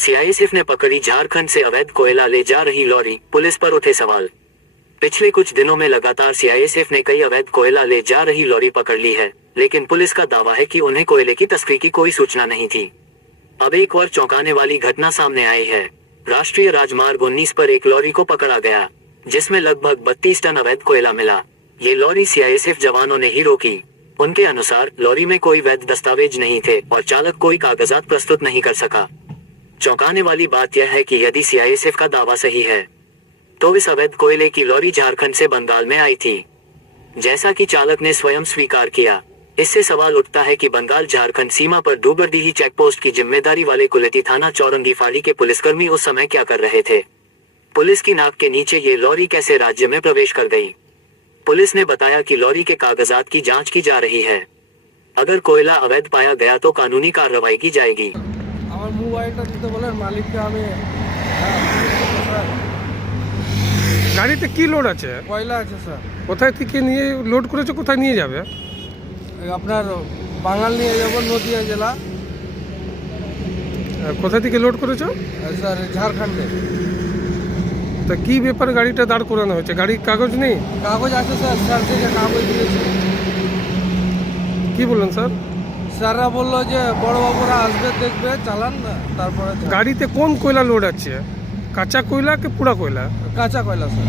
CISF ने पकड़ी झारखंड से अवैध कोयला ले जा रही लॉरी, पुलिस पर उठे सवाल। पिछले कुछ दिनों में लगातार सीआईएसएफ ने कई अवैध कोयला ले जा रही लॉरी पकड़ ली है, लेकिन पुलिस का दावा है कि उन्हें कोयले की तस्करी की कोई सूचना नहीं थी। अब एक और चौंकाने वाली घटना सामने आई है। राष्ट्रीय राजमार्ग 19 पर एक लॉरी को पकड़ा गया, जिसमें लगभग 32 टन अवैध कोयला मिला। ये लॉरी सीआईएसएफ जवानों ने ही रोकी। उनके अनुसार लॉरी में कोई वैध दस्तावेज नहीं थे और चालक कोई कागजात प्रस्तुत नहीं कर सका। चौंकाने वाली बात यह है कि यदि सीआईएसएफ का दावा सही है, तो इस अवैध कोयले की लॉरी झारखंड से बंगाल में आई थी, जैसा कि चालक ने स्वयं स्वीकार किया। इससे सवाल उठता है कि बंगाल झारखंड सीमा पर डूबरडीही चेकपोस्ट की जिम्मेदारी वाले कुलेती थाना चौरंगी फाड़ी के पुलिसकर्मी उस समय क्या कर रहे थे। पुलिस की नाक के नीचे ये लॉरी कैसे राज्य में प्रवेश कर गई। पुलिस ने बताया कि लॉरी के कागजात की जांच की जा रही है। अगर कोयला अवैध पाया गया तो कानूनी कार्रवाई की जाएगी। গাড়িতে কি লোড আছে? কয়লা আছে স্যার। কোথায় থেকে নিয়ে লোড করেছো, কোথায় নিয়ে যাবে? আপনার বাঙাল নিয়ে যাব নদিয়া জেলা। কোথা থেকে লোড করেছো? স্যার ঝাড়খণ্ডে। তা কি ব্যাপারে গাড়িটা দাঁড় করানো হয়েছে? গাড়ির কাগজ নেই? কাগজ আছে স্যার, স্যার থেকে কাগজ দিয়েছে। কি বললেন স্যার? স্যাররা বললো যে বড়বাবুরা আসবে, দেখবে, চালান না, তারপরে গাড়িতে কোন কয়লা লোড আছে? কাঁচা কয়লা কি পোড়া কয়লা? কাঁচা কয়লা স্যার।